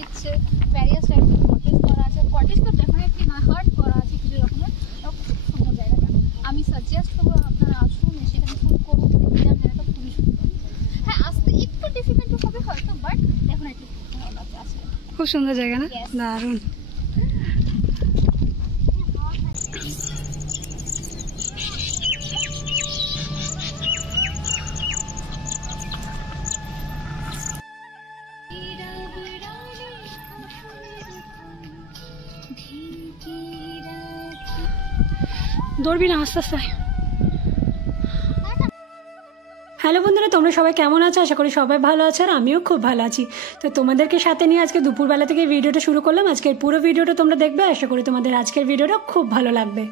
দিচ্ছে, ভ্যারিয়াস টাইপের কটেজ করা আছে। কটেজ তো ডেফিনেটলি না, হার্ট করা আছে কিছু রকমের। খুব সুন্দর জায়গাটা, আমি সাজেস্ট করবো আপনারা আসুন, সেখানে শুট করুন। দেখলাম জায়গাটা খুবই সুন্দর। হ্যাঁ, আসতে একটু ডিফিকাল্ট হবে হয়তো, বাট ডেফিনেটলি ভালো লাগবে আসলে। খুব সুন্দর জায়গা না? দারুণ। দৌড়বি না, আস্তে আস্তে। হ্যালো বন্ধুরা, তোমরা সবাই কেমন আছো? আশা করি সবাই ভালো আছো, আর আমিও খুব ভালো আছি। তো তোমাদেরকে সাথে নিয়ে আজকে দুপুরবেলা থেকে ভিডিওটা শুরু করলাম। আজকের পুরো ভিডিওটা তোমরা দেখবে, আশা করি তোমাদের আজকের ভিডিওটা খুব ভালো লাগবে।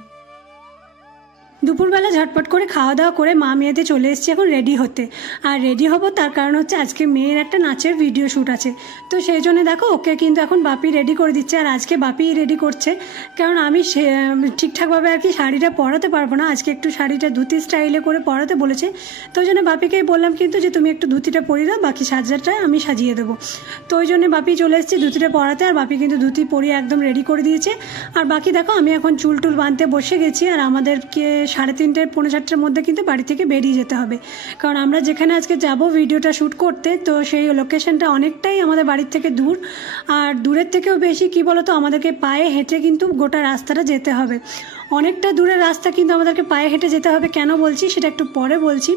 দুপুরবেলা ঝটপট করে খাওয়া দাওয়া করে মা মেয়েতে চলে এসেছি এখন রেডি হতে। আর রেডি হব তার কারণ হচ্ছে আজকে মেয়ের একটা নাচের ভিডিও শ্যুট আছে। তো সেই জন্য দেখো ওকে কিন্তু এখন বাপি রেডি করে দিচ্ছে। আর আজকে বাপি রেডি করছে, কারণ আমি ঠিকঠাকভাবে আর কি শাড়িটা পরাতে পারবো না। আজকে একটু শাড়িটা ধুতি স্টাইলে করে পরাতে বলেছে। তো ওই জন্য বাপিকেই বললাম কিন্তু যে তুমি একটু ধুতিটা পরিয়ে দাও, বাকি সাজাটা আমি সাজিয়ে দেবো। তো ওই জন্য বাপি চলে এসেছে ধুতিটা পরাতে, আর বাপি কিন্তু ধুতি পরিয়ে একদম রেডি করে দিয়েছে। আর বাকি দেখো আমি এখন চুল টুল বাঁধতে বসে গেছি। আর আমাদেরকে 3:30 পৌনে 4টার মধ্যে কিন্তু বাড়ি থেকে বেরিয়ে যেতে হবে, কারণ আমরা যেখানে আজকে যাব ভিডিওটা শ্যুট করতে, তো সেই লোকেশনটা অনেকটাই আমাদের বাড়ির থেকে দূর। আর দূরের থেকেও বেশি কি বলতো, আমাদেরকে পায়ে হেঁটে কিন্তু গোটা রাস্তাটা যেতে হবে। অনেকটা দূরের রাস্তা কিন্তু আমাদেরকে পায়ে হেঁটে যেতে হবে। কেন বলছি সেটা একটু পরে বলছি,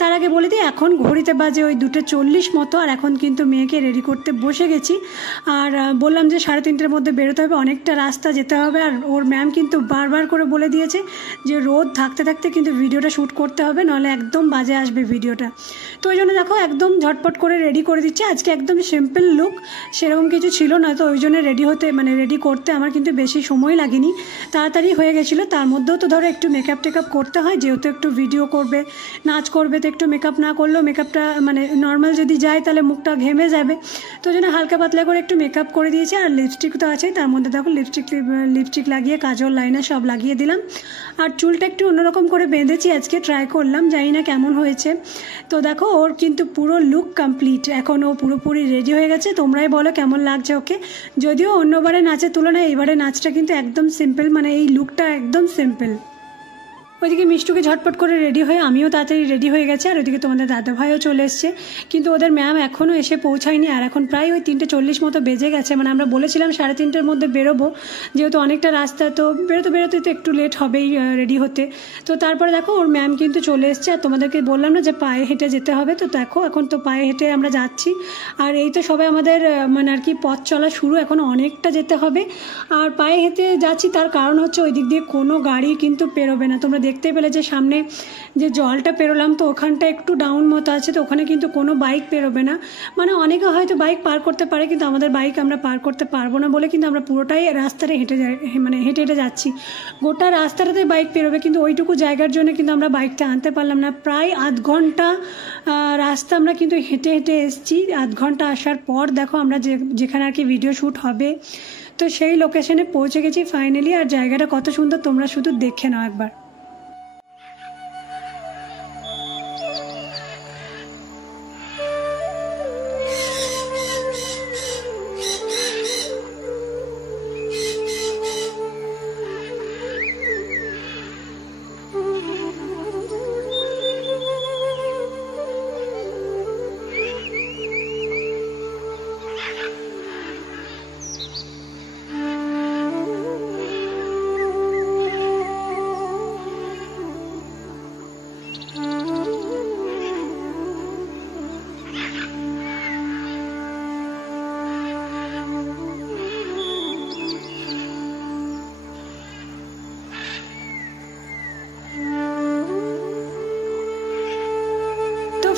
তার আগে বলে দিই এখন ঘড়িতে বাজে ওই 2:40 মতো। আর এখন কিন্তু মেয়েকে রেডি করতে বসে গেছি। আর বললাম যে 3:30টার মধ্যে বেরোতে হবে, অনেকটা রাস্তা যেতে হবে। আর ওর ম্যাম কিন্তু বারবার করে বলে দিয়েছে যে রোদ থাকতে থাকতে কিন্তু ভিডিওটা শ্যুট করতে হবে, নাহলে একদম বাজে আসবে ভিডিওটা। তো ওই জন্য দেখো একদম ঝটপট করে রেডি করে দিচ্ছে। আজকে একদম সিম্পল লুক, সেরকম কিছু ছিল না। তো ওই জন্য রেডি করতে আমার কিন্তু বেশি সময় লাগেনি, তাড়াতাড়ি হয়ে গেছিলো। তার মধ্যেও তো ধরো একটু মেকআপ টেকআপ করতে হয়, যেহেতু একটু ভিডিও করবে, নাচ করবে, তো একটু মেকআপ না করলেও মেকআপটা নর্মাল যদি যায় তাহলে মুখটা ঘেমে যাবে। তো ওই জন্য হালকা পাতলা করে একটু মেকআপ করে দিয়েছে। আর লিপস্টিক তো আছেই, তার মধ্যে দেখো লিপস্টিক লাগিয়ে কাজল লাইনার সব লাগিয়ে দিলাম। আর চুলটা একটু অন্যরকম করে বেঁধেছি, আজকে ট্রাই করলাম, জানি না কেমন হয়েছে। তো দেখো ওর কিন্তু পুরো লুক কমপ্লিট, এখন ও পুরোপুরি রেডি হয়ে গেছে। তোমরাই বলো কেমন লাগছে ওকে। যদিও অন্যবারে নাচের তুলনায় এইবারে নাচটা কিন্তু একদম সিম্পল, এই লুকটা একদম সিম্পল। ওইদিকে মিষ্টুকে ঝটপট করে রেডি হয়ে আমিও তাড়াতাড়ি রেডি হয়ে গেছি। আর ওইদিকে তোমাদের দাদাভাইও চলে এসছে, কিন্তু ওদের ম্যাম এখনও এসে পৌঁছায়নি। আর এখন প্রায় ওই 3:40 মতো বেজে গেছে। আমরা বলেছিলাম 3:30টার মধ্যে বেরোবো, যেহেতু অনেকটা রাস্তা, তো বেরোতে তো একটু লেট হবেই রেডি হতে। তো তারপরে দেখো ওর ম্যাম কিন্তু চলে এসছে। আর তোমাদেরকে বললাম না যে পায়ে হেঁটে যেতে হবে, তো দেখো এখন তো পায়ে হেঁটে আমরা যাচ্ছি। আর এই তো সবাই আমাদের আর কি পথ চলা শুরু, এখন অনেকটা যেতে হবে। আর পায়ে হেঁটে যাচ্ছি তার কারণ হচ্ছে ওই দিক দিয়ে কোনো গাড়ি কিন্তু পেরোবে না। তোমরা দেখতে পেলে যে সামনে যে জলটা পেরোলাম, তো ওখানটা একটু ডাউন মতো আছে, তো ওখানে কিন্তু কোনো বাইক পেরোবে না। অনেকে হয়তো বাইক পার করতে পারে, কিন্তু আমাদের বাইক আমরা পার করতে পারবো না বলে কিন্তু আমরা পুরোটাই রাস্তাটা হেঁটে হেঁটে যাচ্ছি। গোটা রাস্তাটাতে বাইক পেরোবে, কিন্তু ওইটুকু জায়গার জন্য কিন্তু আমরা বাইকটা আনতে পারলাম না। প্রায় আধ ঘন্টা রাস্তা আমরা কিন্তু হেঁটে হেঁটে এসেছি। আধ ঘন্টা আসার পর দেখো আমরা যেখানে আর কি ভিডিও শ্যুট হবে, তো সেই লোকেশনে পৌঁছে গেছি ফাইনালি। আর জায়গাটা কত সুন্দর তোমরা শুধু দেখে নাও একবার।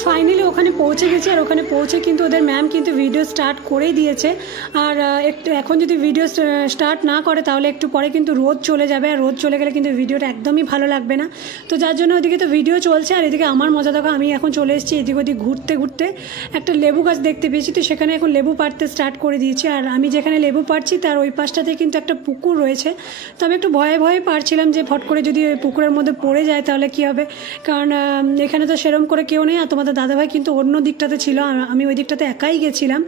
ফাইনালি ওখানে পৌঁছে গেছি। আর ওখানে পৌঁছে কিন্তু ওদের ম্যাম কিন্তু ভিডিও স্টার্ট করেই দিয়েছে। আর এখন যদি ভিডিও স্টার্ট না করে তাহলে একটু পরে কিন্তু রোদ চলে যাবে, আর রোদ চলে গেলে কিন্তু ভিডিওটা একদমই ভালো লাগবে না। তো যার জন্য ওদিকে তো ভিডিও চলছে। আর এদিকে আমার মজা দেখো, আমি এখন চলে এসেছি এদিক ওদিক ঘুরতে ঘুরতে, একটা লেবু গাছ দেখতে পেয়েছি, তো সেখানে এখন লেবু পাড়তে স্টার্ট করে দিয়েছি। আর আমি যেখানে লেবু পাড়ছি তার ওই পাশটাতে কিন্তু একটা পুকুর রয়েছে। তো আমি একটু ভয়ে ভয়ে পারছিলাম যে ফট করে যদি ওই পুকুরের মধ্যে পড়ে যায় তাহলে কি হবে, কারণ এখানে তো সেরম করে কেউ নেই। আর তোমাদের দাদাভাই কিন্তু ওর অন্য দিকটাতে ছিল, আমি ওই দিকটাতে একাই গেছিলাম।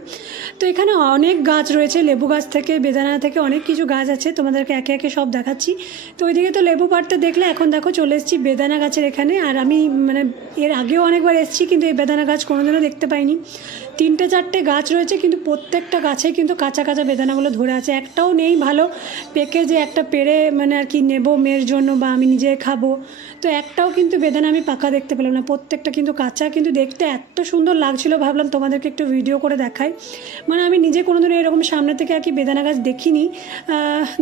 তো এখানে অনেক গাছ রয়েছে, লেবু গাছ থেকে বেদানা থেকে অনেক কিছু গাছ আছে, তোমাদেরকে একে একে সব দেখাচ্ছি। তো ওইদিকে তো লেবু পাড়তে দেখলে, এখন দেখো চলে এসেছি বেদানা গাছের এখানে। আর আমি মানে এর আগেও অনেকবার এসেছি, কিন্তু এই বেদানা গাছ কোনোদিনও দেখতে পাইনি। 3-4টে গাছ রয়েছে, কিন্তু প্রত্যেকটা গাছে কিন্তু কাঁচা কাঁচা বেদানাগুলো ধরে আছে, একটাও নেই ভালো পেকে যে একটা পেরে মানে আর কি নেবো মেয়ের জন্য বা আমি নিজে খাবো। তো একটাও কিন্তু বেদানা আমি পাকা দেখতে পেলাম না, প্রত্যেকটা কিন্তু কাঁচা, কিন্তু দেখতে এত সুন্দর লাগছিল, ভাবলাম তোমাদেরকে একটু ভিডিও করে দেখাই। মানে আমি নিজে কোনোদিনও এরকম সামনে থেকে আর কি বেদানা গাছ দেখিনি,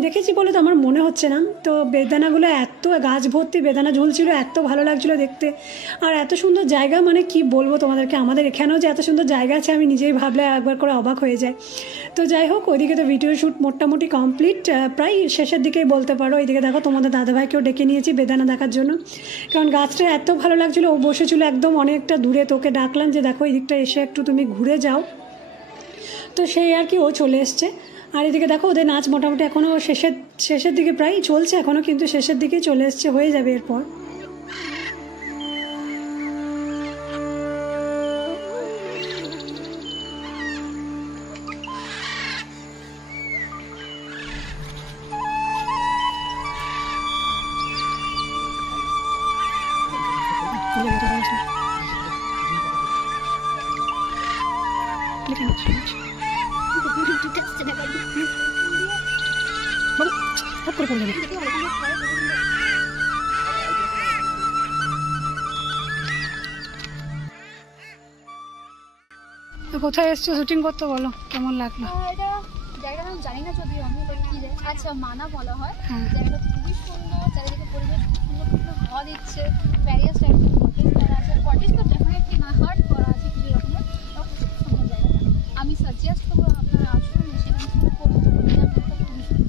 দেখেছি বলে তো আমার মনে হচ্ছে না। তো বেদানাগুলো এত গাছ ভর্তি বেদানা ঝুলছিল, এত ভালো লাগছিল দেখতে, আর এত সুন্দর জায়গা, মানে কি বলবো তোমাদেরকে, আমাদের এখানেও যে এত সুন্দর জায়গা আছে আমি নিজেই ভাবলে একবার করে অবাক হয়ে যায়। তো যাই হোক, ওইদিকে তো ভিডিও শ্যুট মোটামুটি কমপ্লিট, প্রায় শেষের দিকেই বলতে পারো। এইদিকে দেখো তোমাদের দাদাভাইকেও ডেকে নিয়েছি বেদানা দেখার জন্য, কারণ গাছটা এত ভালো লাগছিলো, ও বসেছিল একদম অনেকটা দূরে, তোকে ডাকলাম যে দেখো এই দিকটা এসে একটু তুমি ঘুরে যাও, তো সেই আর কি ও চলে এসছে। আর এদিকে দেখো ওদের নাচ মোটামুটি এখনও শেষের দিকে প্রায় চলছে এখনও, কিন্তু শেষের দিকে চলে এসছে, হয়ে যাবে এরপর। কোথায় এসছো শুটিং করতে, বলো কেমন লাগলো? এটা জায়গাটা আমি জানি না যদিও আমি, কি আচ্ছা মানা বলা হয়। জায়গাটা খুবই সুন্দর, চারিদিকে পরিবেশ সুন্দর, সুন্দর হাওয়া দিচ্ছে, প্যারিয়াস টাইপের কটেজ করা আছে, কটেজ তো ডেফিনেটলি না হার্ট করা আছে কিছু রকমের, খুব সুন্দর জায়গাটা। আমি সাজেস্ট করবো আপনারা আসুন, সেখানে শুরু করুন, খুবই সুন্দর।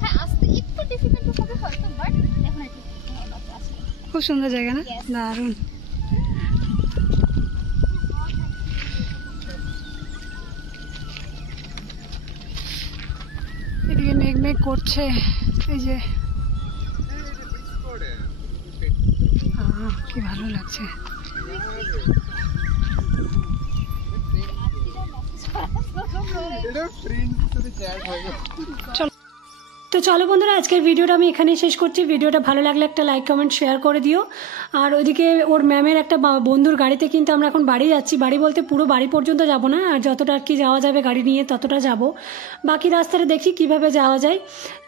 হ্যাঁ, আসতে একটু ডিফিকাল্ট হবে হয়তো, বাট ডেফিনেটলি আসবে। খুব সুন্দর জায়গা না? দারুণ। এদিকে মেঘ মেঘ করছে, এই যে কি ভালো লাগছে। তো চলো বন্ধুরা, আজকের ভিডিওটা আমি এখানেই শেষ করছি। ভিডিওটা ভালো লাগলে একটা লাইক কমেন্ট শেয়ার করে দিও। আর ওইদিকে ওর ম্যামের একটা বন্ধুর গাড়িতে কিন্তু আমরা এখন বাড়ি যাচ্ছি, বাড়ি বলতে পুরো বাড়ি পর্যন্ত যাব না, আর যতটা আর কি যাওয়া যাবে গাড়ি নিয়ে ততটা যাব, বাকি রাস্তাটা দেখি কিভাবে যাওয়া যায়।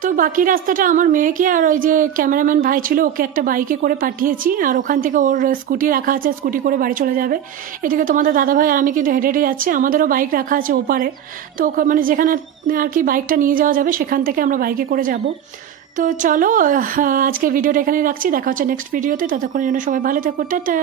তো বাকি রাস্তাটা আমার মেয়েকে আর ওই যে ক্যামেরাম্যান ভাই ছিল ওকে একটা বাইকে করে পাঠিয়েছি, আর ওখান থেকে ওর স্কুটি রাখা আছে, স্কুটি করে বাড়ি চলে যাবে। এদিকে তোমাদের দাদাভাই আর আমি কিন্তু হেঁটে হেঁটে যাচ্ছি, আমাদেরও বাইক রাখা আছে ওপারে, তো মানে যেখানে আর কি বাইকটা নিয়ে যাওয়া যাবে সেখান থেকে আমরা বাইকে করে যাব। তো চলো আজকে ভিডিওটা এখানে রাখছি, দেখা হচ্ছে নেক্সট ভিডিওতে, ততক্ষণের জন্য সবাই ভালো থেকো, টাটা।